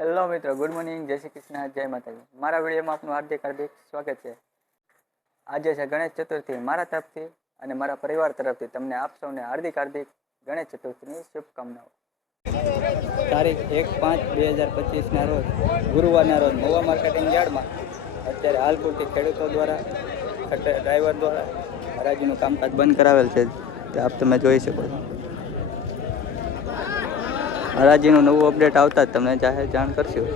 Hello મિત્રો, good morning, જય શ્રી કૃષ્ણ, જય માતાજી. મારા વિડીયોમાં આપનું હાર્દિક સ્વાગત છે. આજે છે ગણેશ ચતુર્થી. મારા તરફથી અને મારા પરિવાર તરફથી તમને આપ સૌને હાર્દિક ગણેશ ચતુર્થીની શુભકામનાઓ. તારીખ 1/5/2025ના રોજ ગુરુવારના રોજ નવા માર્કેટિંગ યાર્ડમાં અત્યારે હાલ પૂરતી ખેડૂતો દ્વારા ડ્રાઈવર દ્વારા હરાજીનું કામકાજ બંધ કરાવેલ છે. તે આપ તમે જોઈ શકો છો. હરાજીનું નવું અપડેટ આવતા જ તમને જાણ કરશું.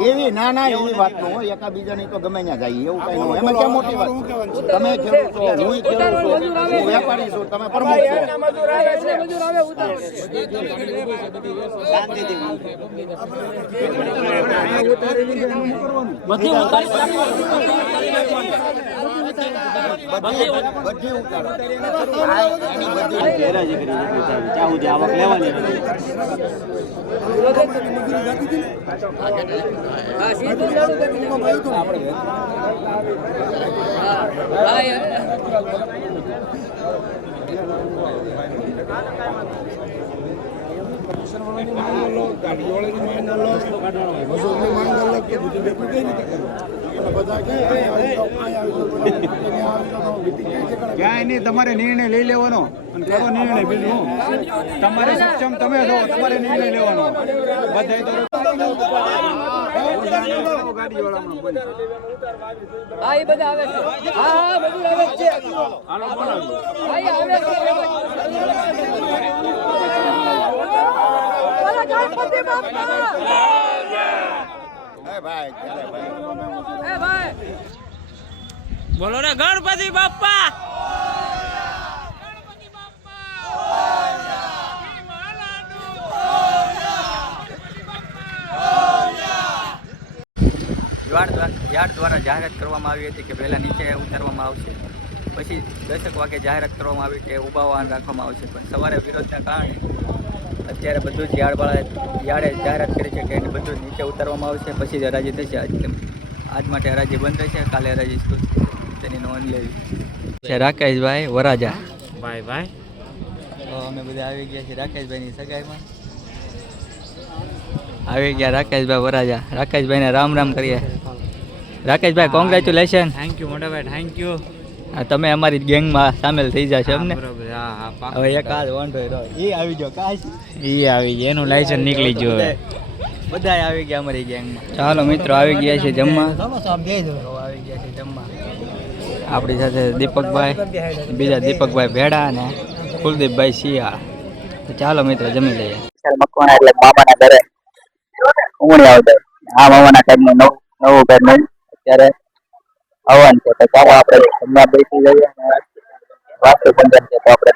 એવી ના એવી વાત ન હોય. એકાબીજાની તો ગમે ત્યાં જાય એવું કઈ ન હોય. એમાં ક્યાં મોટી વાત? તમે ખેડૂત છો, હું ખેડૂત છું, હું વેપારી છું, તમે પ્રમુખ છો. બધી ઉતારો આવક લેવાની ક્યાંય નહીં. તમારે નિર્ણય લઈ લેવાનો અને કરો નિર્ણય. બીજું તમારે સક્ષમ તમે છો, તમારે નિર્ણય લેવાનો. બોલો ને ગણપતિ બાપ્પા. યાર્ડ દ્વારા જાહેરાત કરવામાં આવી હતી કે પહેલાં નીચે ઉતારવામાં આવશે, પછી 10 વાગે જાહેરાત કરવામાં આવી કે ઊભા વાહન રાખવામાં આવશે. પણ સવારે વિરોધના કારણે અત્યારે બધું જ યાર્ડે જાહેરાત કરી છે કે એને બધું નીચે ઉતારવામાં આવશે, પછી જ હરાજી થશે. આજ માટે હરાજી બંધ રહેશે, કાલે હરાજી તેની નોંધ લેવી છે. રાકેશભાઈ વરાજા ભાઈ તો અમે બધા આવી ગયા છીએ રાકેશભાઈની સગાઈમાં. આવી ગયા રાકેશભાઈ વરાજા. રાકેશભાઈને રામ રામ કરીએ. રાકેશભાઈ કોંગ્રેચ્યુલેશન. થેન્ક યુ મોટાભાઈ, થેન્ક યુ. તમે અમારી ગેંગમાં સામેલ થઈ જશો એમને. હા હવે એક આ વાંધો એ આવી ગયો કાશ ઈ આવી ગયો, એનું લાયસન્સ નીકળી ગયું. હવે બધા આવી ગયા અમારી ગેંગમાં. ચાલો મિત્રો આવી ગયા છે જમવા. તો આવી ગયા છે જમવા. આપણી સાથે દીપકભાઈ, બીજા દીપકભાઈ ભેડા અને કુલદીપભાઈ શિયા. તો ચાલો મિત્રો જમી લઈએ. મકવાણા એટલે મામાના ઘરે ઉમણી આવતા. આ મામાના ઘરનું નવું ઘરનું અત્યારે હવન છે. તો ચાલો આપણે જમવા બેસી જઈએ અને વાસ્તુ પંચમ છે તો આપણે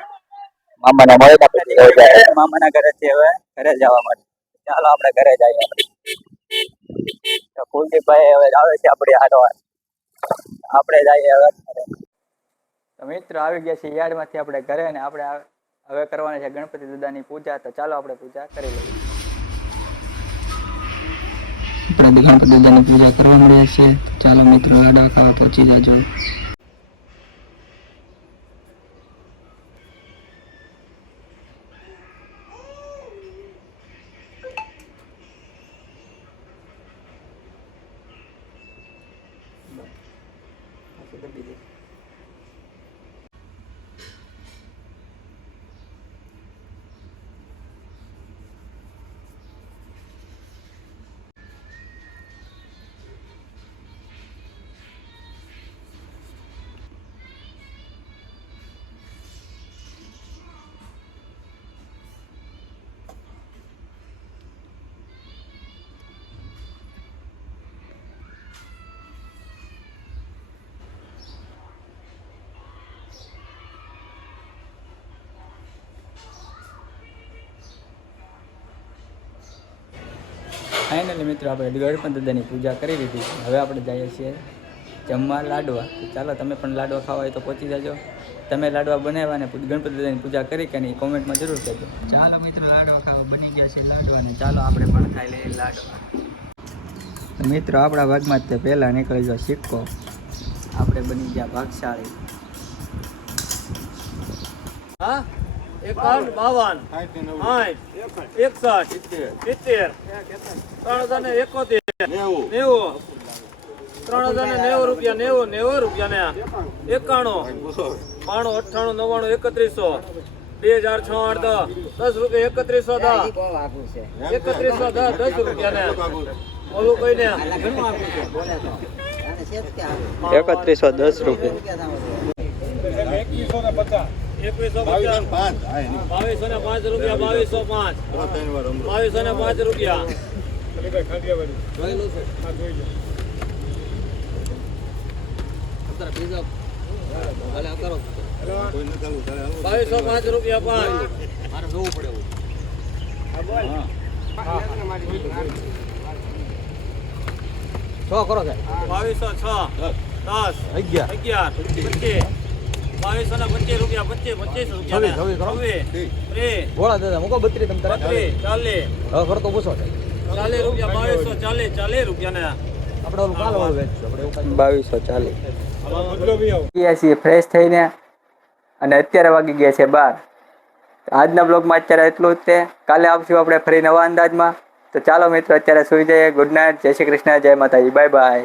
મામાને મળીને પછી મામાના ઘરેથી હવે ઘરે જવા માટે. ચાલો આપણે ઘરે જઈએ. કુલદીપભાઈ હવે આવે છે આપણી હાડવા. આપણે જઈએ હવે તો મિત્રો આવી ગયા છે યાર્ડમાંથી આપણે ઘરે ને આપણે હવે કરવાની છે ગણપતિ દાદાની પૂજા. તો ચાલો આપણે પૂજા કરી લઈએ. આપણે ગણપતિ દાદાની પૂજા કરવા મળ્યા છે. ચાલો મિત્રો આડા ખાવા પહોંચી જાજો. ફાઇનલી મિત્રો આપણે ગણપતિ દાદાની પૂજા કરી દીધી. હવે આપણે જઈએ છીએ જમવા લાડવા. તો ચાલો તમે પણ લાડવા ખાવા હોય તો પહોંચી જાજો. તમે લાડવા બનાવ્યા અને ગણપતિ દાદાની પૂજા કરી કે નહીં કોમેન્ટમાં જરૂર કહેજો. ચાલો મિત્રો લાડવા ખાવા બની ગયા છે લાડવા ને ચાલો આપણે પણ ખાઈ લઈએ લાડવા. તો મિત્રો આપણા ભાગમાં જ તે પહેલાં નીકળી ગયો સિક્કો. આપણે બની ગયા ભાગશાળી. 51 52 60 61 371 રૂપિયા 90 રૂપિયા ને 91 92 98 3100 2006 10 રૂપિયા 3110 10 રૂપિયા 10 ઓલું કઈ ને 3110 રૂપિયા. 2205 રૂપિયા 2205 રૂપિયા 2205 રૂપિયા 5 કરો છે 2206 10 11 25 2225 રૂપિયા 25 રૂપિયા બોલા દાદા મૂકો 32 તમ 40 હવે ફરતો પૂછો 40 રૂપિયા 2240 રૂપિયા ને આપણે ઓલું કાલ વાળું વેચશું આપણે 2240 ગયા છીએ ફ્રેશ થઈને અને અત્યારે વાગી ગયા છે 12. આજના બ્લોગમાં અત્યારે એટલું જ તે. કાલે આવશું આપણે ફરી નવા અંદાજમાં. તો ચાલો મિત્રો અત્યારે સુઈ જઈએ. Good night. જય શ્રી કૃષ્ણ. જય માતાજી. Bye bye.